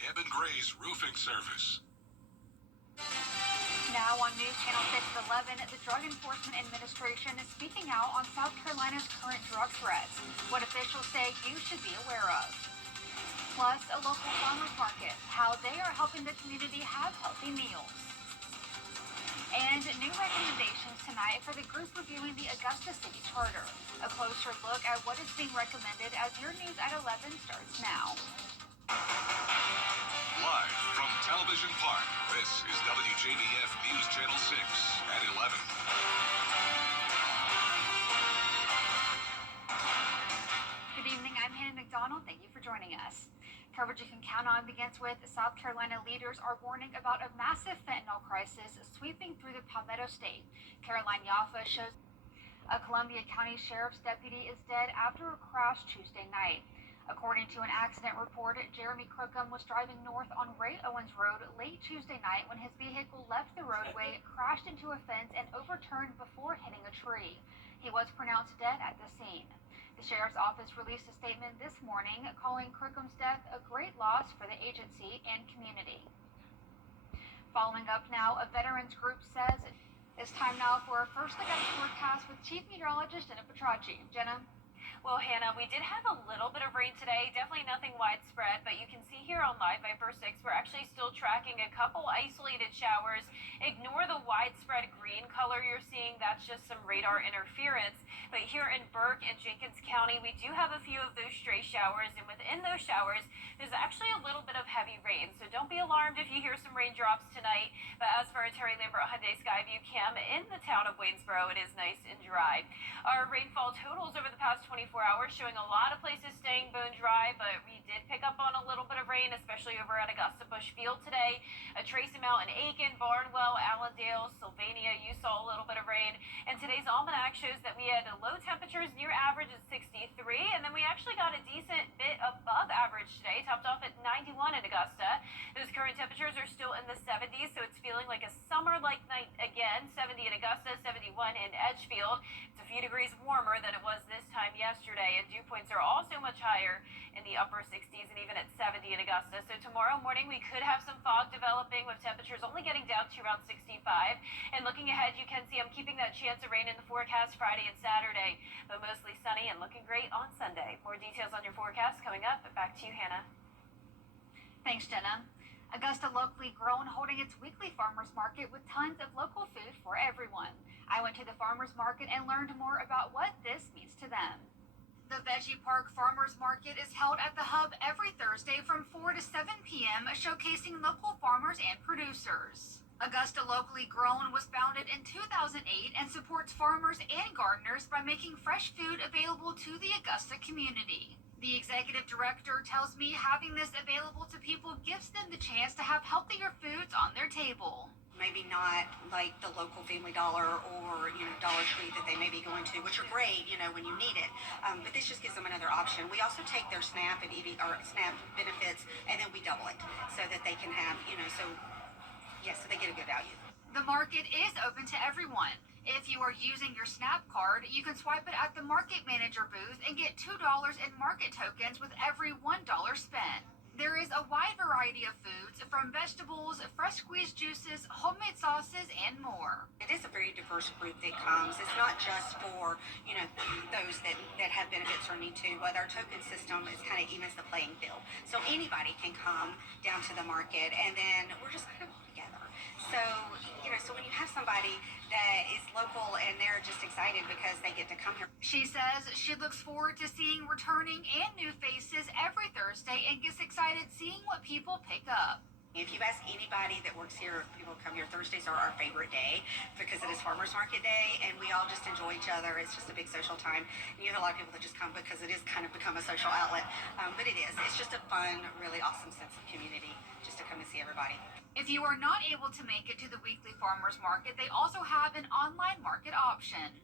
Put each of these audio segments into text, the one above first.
Ebb and Gray's Roofing Service. Now on News Channel 6 at 11, the Drug Enforcement Administration is speaking out on South Carolina's current drug threats, what officials say you should be aware of. Plus, a local farmers market, how they are helping the community have healthy meals. And new recommendations tonight for the group reviewing the Augusta City Charter. A closer look at what is being recommended as your news at 11 starts now. Live from Television Park, this is WJBF News Channel 6 at 11. Good evening, I'm Hannah McDonald. Thank you for joining us. Coverage you can count on begins with South Carolina leaders are warning about a massive fentanyl crisis sweeping through the Palmetto State. Caroline Yaffa shows a Columbia County Sheriff's deputy is dead after a crash Tuesday night. According to an accident report, Jeremy Crookham was driving north on Ray Owens Road late Tuesday night when his vehicle left the roadway, crashed into a fence, and overturned before hitting a tree. He was pronounced dead at the scene. The Sheriff's Office released a statement this morning calling Crookham's death a great loss for the agency and community. Following up now, a veterans group says it's time now for our first look at the forecast with Chief Meteorologist Jenna Petracci. Jenna? Well, Hannah, we did have a little bit of rain today, definitely nothing widespread, but you can see here on Live Viper 6, we're actually still tracking a couple isolated showers. Ignore the widespread green color you're seeing, that's just some radar interference. But here in Burke and Jenkins County, we do have a few of those stray showers, and within those showers, there's actually a little bit of heavy rain. So don't be alarmed if you hear some raindrops tonight. But as for our Terry Lambert Hyundai Skyview Cam in the town of Waynesboro, it is nice and dry. Our rainfall totals over the past 24 hours showing a lot of places staying bone dry, but we did pick up on a little bit of rain, especially over at Augusta Bush Field today. A trace amount in Aiken, Barnwell, Allendale, Sylvania, you saw a little bit of rain. And today's almanac shows that we had low temperatures near average at 63, and then we actually got a decent bit above average today, topped off at 91 in Augusta. Those current temperatures are still in the 70s, so it's feeling like a summer-like night again. 70 in Augusta, 71 in Edgefield. It's a few degrees warmer than it was this time yesterday, and dew points are also much higher in the upper 60s and even at 70 in Augusta. So tomorrow morning we could have some fog developing with temperatures only getting down to around 65. And looking ahead, you can see I'm keeping that chance of rain in the forecast Friday and Saturday, but mostly sunny and looking great on Sunday. More details on your forecast coming up, but back to you, Hannah. Thanks, Jenna. Augusta locally grown, holding its weekly farmers market with tons of local food for everyone. I went to the farmers market and learned more about what this means to them. The Veggie Park Farmers Market is held at the Hub every Thursday from 4 to 7 p.m., showcasing local farmers and producers. Augusta Locally Grown was founded in 2008 and supports farmers and gardeners by making fresh food available to the Augusta community. The executive director tells me having this available to people gives them the chance to have healthier foods on their table. Maybe not like the local Family Dollar or, Dollar Tree that they may be going to, which are great, when you need it. But this just gives them another option. We also take their SNAP and SNAP benefits, and then we double it so that they can have, so they get a good value. The market is open to everyone. If you are using your SNAP card, you can swipe it at the market manager booth and get $2 in market tokens with every $1 spent. There is a wide variety of foods, from vegetables, fresh squeezed juices, homemade sauces, and more. It is a very diverse group that comes. It's not just for, those that have benefits or need to, but our token system is kind of evens the playing field. So anybody can come down to the market, and then we're just kind of all together. So, so when you have somebody that is local and they're just excited because they get to come here. She says she looks forward to seeing returning and new faces every Thursday and gets excited seeing what people pick up. If you ask anybody that works here, people come here, Thursdays are our favorite day because it is Farmers Market Day and we all just enjoy each other. It's just a big social time. And you have a lot of people that just come because it is kind of become a social outlet. But it is. It's just a fun, really awesome sense of community just to come and see everybody. If you are not able to make it to the weekly farmers market, they also have an online market option.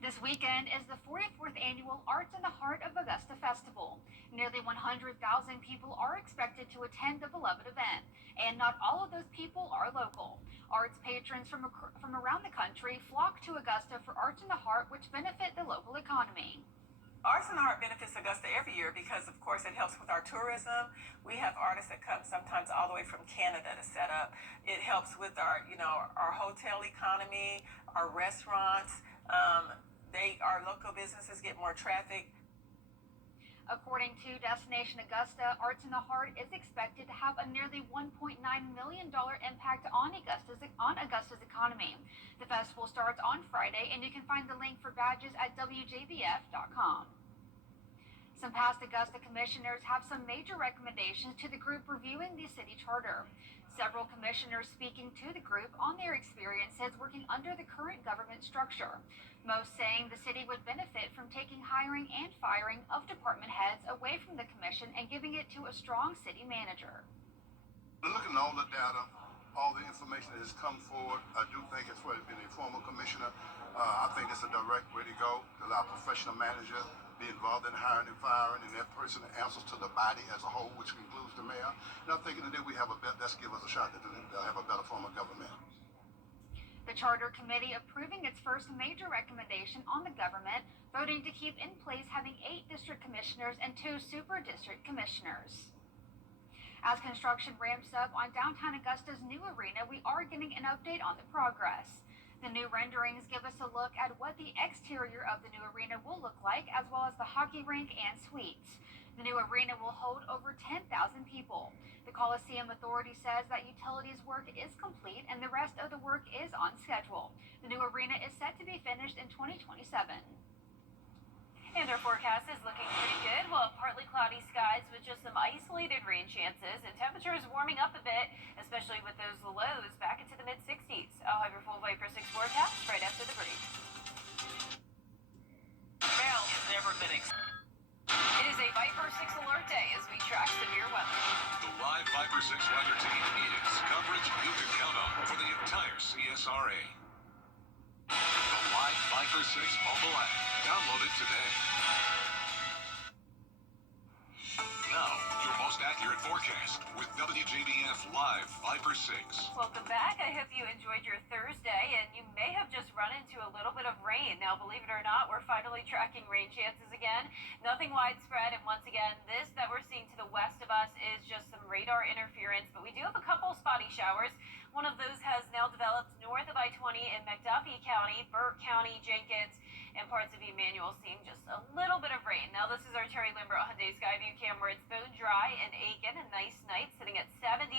This weekend is the 44th annual Arts in the Heart of Augusta Festival. Nearly 100,000 people are expected to attend the beloved event, and not all of those people are local. Arts patrons from around the country flock to Augusta for Arts in the Heart, which benefit the local economy. Arts and Art benefits Augusta every year because, of course, it helps with our tourism. We have artists that come sometimes all the way from Canada to set up. It helps with our, our hotel economy, our restaurants. Our local businesses get more traffic. According to Destination Augusta, Arts in the Heart is expected to have a nearly $1.9 million impact on Augusta's economy. The festival starts on Friday, and you can find the link for badges at WJBF.com. Some past Augusta commissioners have some major recommendations to the group reviewing the city charter. Several commissioners speaking to the group on their experiences working under the current government structure. Most saying the city would benefit from taking hiring and firing of department heads away from the commission and giving it to a strong city manager. Looking at all the data, all the information that has come forward, I do think it's what being a former commissioner. I think it's a direct way to go to allow a professional manager be involved in hiring and firing, and that person answers to the body as a whole, which includes the mayor. And I'm thinking that we have let's give us a shot to have a better form of government. The Charter Committee approving its first major recommendation on the government, voting to keep in place having 8 district commissioners and 2 super district commissioners. As construction ramps up on downtown Augusta's new arena, we are getting an update on the progress. The new renderings give us a look at what the exterior of the new arena will look like, as well as the hockey rink and suites. The new arena will hold over 10,000 people. The Coliseum Authority says that utilities work is complete and the rest of the work is on schedule. The new arena is set to be finished in 2027. And our forecast is looking pretty good. We'll have partly cloudy skies with just some isolated rain chances, and temperatures warming up a bit, especially with those lows back into the mid-60s. I'll have your full Viper 6 forecast right after the break. Mail has never been It is a Viper 6 alert day as we track severe weather. The live Viper 6 weather team is coverage you can count on for the entire CSRA. The live Viper 6 mobile app. Download it today. Now, your most accurate forecast with WJBF Live Viper 6. Welcome back. I hope you enjoyed your Thursday, and you may have just run into a little bit of rain. Now, believe it or not, we're finally tracking rain chances again. Nothing widespread, and once again, this that we're seeing to the west of us is just some radar interference, but we do have a couple spotty showers. One of those has now developed north of I-20 in McDuffie County, Burke County, Jenkins, and parts of Emmanuel seeing just a little bit of rain. Now, this is our Terry Limbrough Hyundai Skyview cam where it's bone dry in Aiken. A nice night sitting at 70.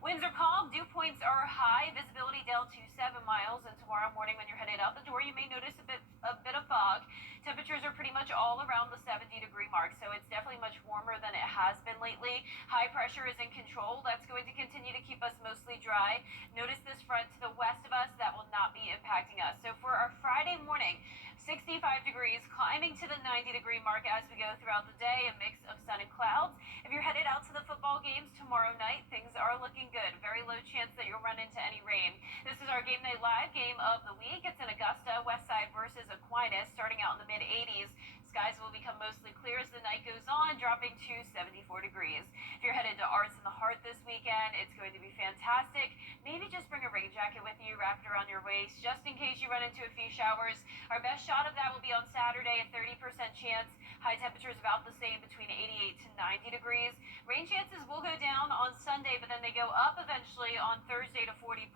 Winds are calm. Dew points are high. Visibility down to 7 miles. And tomorrow morning when you're headed out the door, you may notice a bit of fog. Temperatures are pretty much all around the 70-degree mark, so it's definitely much warmer than it has been lately. High pressure is in control. That's going to continue to keep us mostly dry. Notice this front to the west of us. That will not be impacting us. So for our Friday morning, 65 degrees, climbing to the 90-degree mark as we go throughout the day, a mix of sun and clouds. If you're headed out to the football games tomorrow night, things are looking good. Very low chance that you'll run into any rain. This is our Game Night Live game of the week. It's in Augusta, Westside versus Aquinas, starting out in the mid-80s. Skies will become mostly clear as the night goes on, dropping to 74 degrees. If you're headed to Arts in the Heart this weekend, it's going to be fantastic. Maybe just bring a rain jacket with you, wrap it around your waist, just in case you run into a few showers. Our best shot of that will be on Saturday, a 30% chance. High temperatures about the same, between 88 to 90 degrees. Rain chances will go down on Sunday, but then they go up eventually on Thursday to 40%.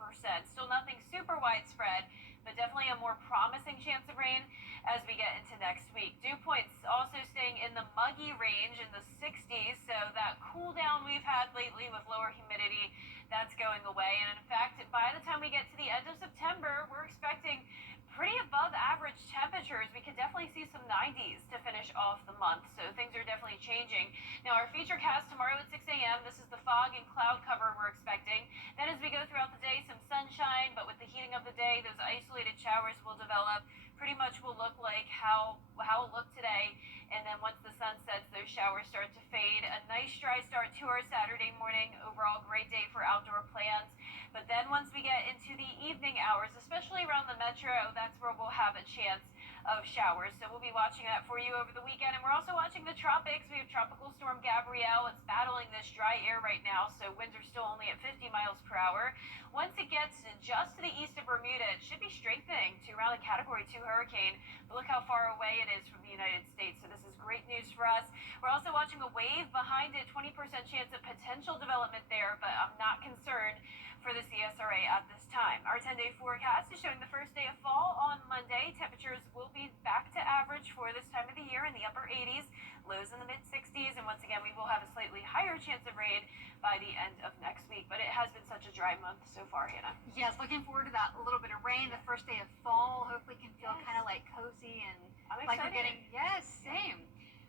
Still nothing super widespread, but definitely a more promising chance of rain as we get into next week. Dew points also staying in the muggy range in the 60s, so that cool down we've had lately with lower humidity, that's going away. And in fact, by the time we get to the end of September, we're expecting pretty above average temperatures. We could definitely see some 90s to finish off the month, so things are definitely changing. Now, our feature cast tomorrow at 6 a.m. This is the fog and cloud cover we're expecting. Then as we go throughout the day, some sunshine, but with the heating of the day, those isolated showers will develop. Pretty much will look like how it looked today. And then once the sun sets, those showers start to fade. A nice dry start to our Saturday morning. Overall, great day for outdoor plans. But then once we get into the evening hours, especially around the metro, that's where we'll have a chance of showers. So we'll be watching that for you over the weekend. And we're also watching the tropics. We have Tropical Storm Gabrielle. It's battling this dry air right now, so winds are still only at 50 miles per hour. Once it gets just to the east of Bermuda, it should be strengthening to around a Category 2 hurricane. But look how far away it is from the United States, so this is great news for us. We're also watching a wave behind it, 20% chance of potential development there, but I'm not concerned for the CSRA at this time. Our 10-day forecast is showing the first day of fall on Monday. Temperatures will be back to average for this time of the year in the upper 80s, lows in the mid-60s, and once again, we will have a slightly higher chance of rain by the end of next week. But it has been such a dry month so far, Hannah. Yes, looking forward to that little bit of rain. The first day of fall, hopefully can feel kind of like cozy and I'm like we're excited. getting, yes, same.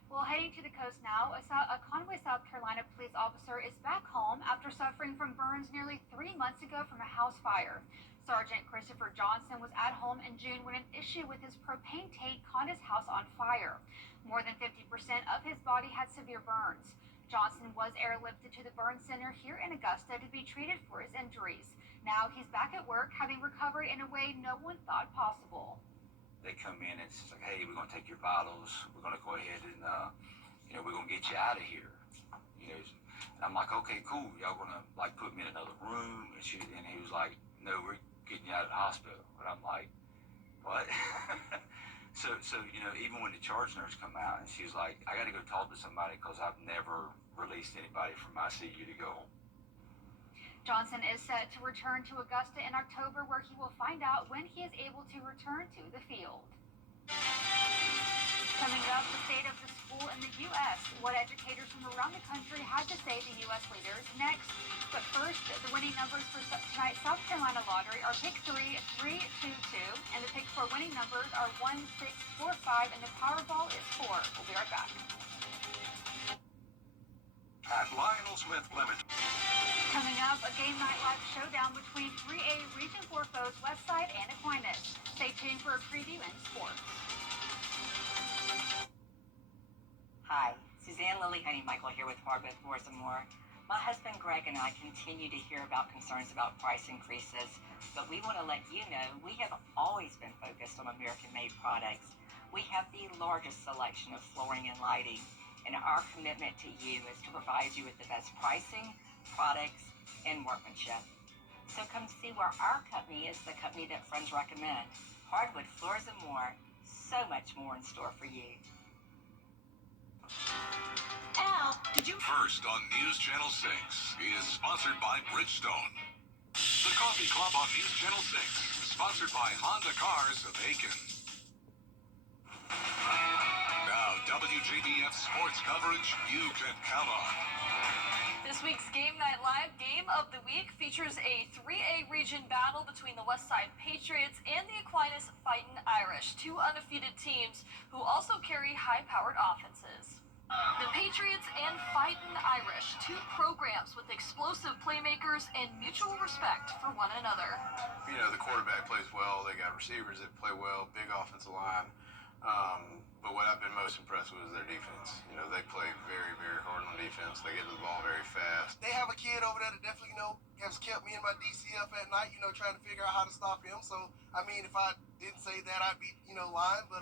Well, heading to the coast now, a Conway, South Carolina police officer is back home after suffering from burns nearly 3 months ago from a house fire. Sergeant Christopher Johnson was at home in June when an issue with his propane tank caught his house on fire. More than 50% of his body had severe burns. Johnson was airlifted to the burn center here in Augusta to be treated for his injuries. Now he's back at work, having recovered in a way no one thought possible. They come in and it's like, hey, we're going to take your vitals. We're going to go ahead and, we're going to get you out of here. And I'm like, okay, cool. Y'all going to, like, put me in another room and shit. And he was like, no, we're getting you out of the hospital. And I'm like, what? So, even when the charge nurse come out and she was like, I got to go talk to somebody because I've never released anybody from ICU to go home. Johnson is set to return to Augusta in October, where he will find out when he is able to return to the field. Coming up, the state of the school in the U.S., what educators from around the country had to say to U.S. leaders next. But first, the winning numbers for tonight's South Carolina lottery are pick 3, 3, 2, 2, and the pick 4 winning numbers are 1, 6, 4, 5, and the Powerball is 4. We'll be right back. At Lionel Smith Limited. Coming up, a game night live showdown between 3A Region 4 foes Westside and Aquinas. Stay tuned for a preview in sports. Hi, Suzanne Lily Honeymichael here with Harbeth Moores & More. My husband Greg and I continue to hear about concerns about price increases, but we want to let you know we have always been focused on American-made products. We have the largest selection of flooring and lighting, and our commitment to you is to provide you with the best pricing, products, and workmanship. So come see where our company is the company that friends recommend. Hardwood Floors and More. So much more in store for you. Al, did you? First on News Channel 6 is sponsored by Bridgestone. The Coffee Club on News Channel 6, sponsored by Honda Cars of Aiken. Now, WJBF sports coverage you can count on. This week's Game Night Live Game of the Week features a 3A region battle between the Westside Patriots and the Aquinas Fightin' Irish, two undefeated teams who also carry high-powered offenses. The Patriots and Fightin' Irish, two programs with explosive playmakers and mutual respect for one another. The quarterback plays well. They got receivers that play well, big offensive line. But what I've been most impressed with is their defense. They play very, very hard on defense. They get to the ball very fast. They have a kid over there that definitely, has kept me in my DCF at night, trying to figure out how to stop him. So, if I didn't say that, I'd be, lying. But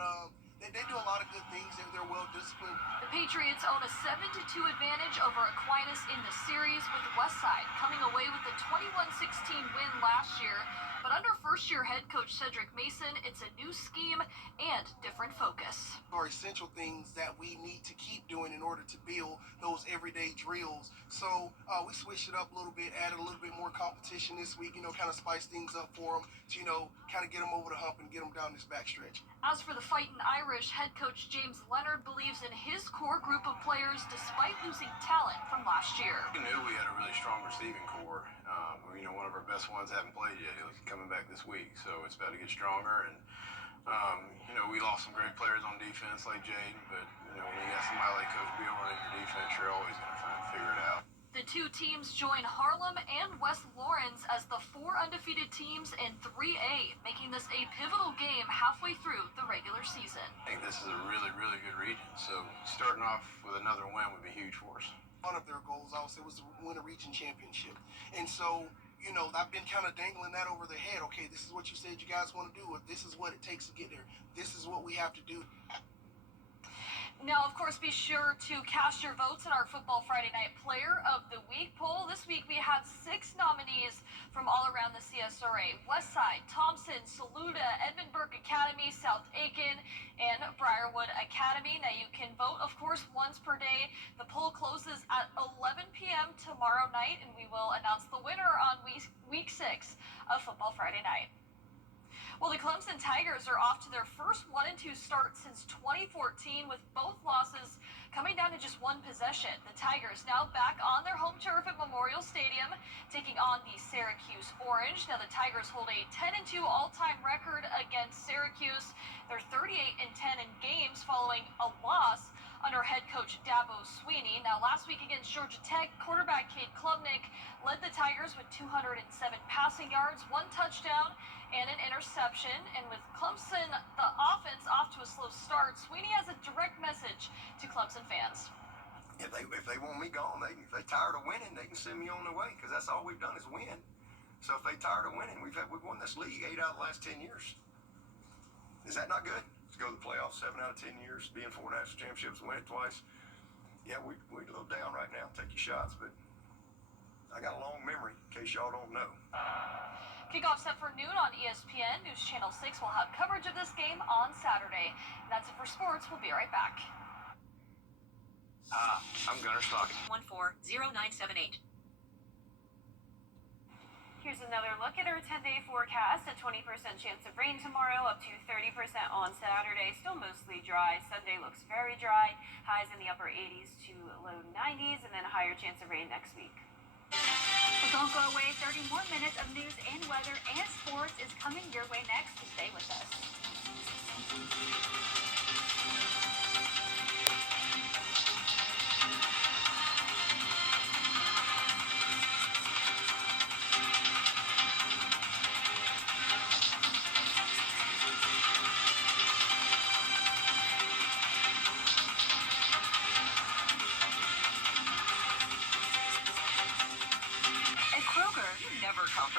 they do a lot of good things, and they're well disciplined. The Patriots own a 7-2 advantage over Aquinas in the series, with Westside coming away with a 21-16 win last year. But under first-year head coach Cedric Mason, it's a new scheme and different focus. Are essential things that we need to keep doing in order to build those everyday drills. So we switched it up a little bit, added a little bit more competition this week, kind of spice things up for them to, kind of get them over the hump and get them down this backstretch. As for the Fightin' Irish, head coach James Leonard believes in his core group of players despite losing talent from last year. We knew we had a really strong receiving core. One of our best ones haven't played yet. He's coming back this week, so it's about to get stronger. And, we lost some great players on defense like Jaden, but, when you got somebody like Coach Beal running your defense, you're always going to try and figure it out. The two teams join Harlem and West Lawrence as the 4 undefeated teams in 3A, making this a pivotal game halfway through the regular season. I think this is a really, really good region, so starting off with another win would be huge for us. One of their goals, I would say, was to win a region championship. And so, I've been kind of dangling that over their head. Okay, this is what you said you guys want to do, or this is what it takes to get there. This is what we have to do. Now, of course, be sure to cast your votes in our Football Friday Night Player of the Week poll. This week we have 6 nominees from all around the CSRA: Westside, Thompson, Saluda, Edmund Burke Academy, South Aiken, and Briarwood Academy. Now, you can vote, of course, once per day. The poll closes at 11 p.m. tomorrow night, and we will announce the winner on week 6 of Football Friday Night. Well, the Clemson Tigers are off to their first 1-2 start since 2014, with both losses coming down to just one possession. The Tigers now back on their home turf at Memorial Stadium, taking on the Syracuse Orange. Now, the Tigers hold a 10-2 all-time record against Syracuse. They're 38-10 in games following a loss under head coach Dabo Sweeney. Now, last week against Georgia Tech, quarterback Cade Klubnik led the Tigers with 207 passing yards, 1 touchdown, and an interception. And with Clemson, the offense off to a slow start, Sweeney has a direct message to Clemson fans. If they want me gone, if they tired of winning, they can send me on their way, because that's all we've done is win. So if they tired of winning, we've won this league 8 out of the last 10 years. Is that not good? To go to the playoffs 7 out of 10 years, be in 4 national championships, win it twice. Yeah, we're a little down right now. Take your shots, but I got a long memory, in case y'all don't know. Kickoff set for noon on ESPN. News Channel 6 will have coverage of this game on Saturday. And that's it for sports. We'll be right back. I'm Gunnar Stockton. 140978. Here's another look at our 10-day forecast. A 20% chance of rain tomorrow, up to 30% on Saturday. Still mostly dry. Sunday looks very dry. Highs in the upper 80s to low 90s, and then a higher chance of rain next week. Well, don't go away. 30 more minutes of news and weather and sports is coming your way next. Stay with us. At Kroger, you're never comfortable.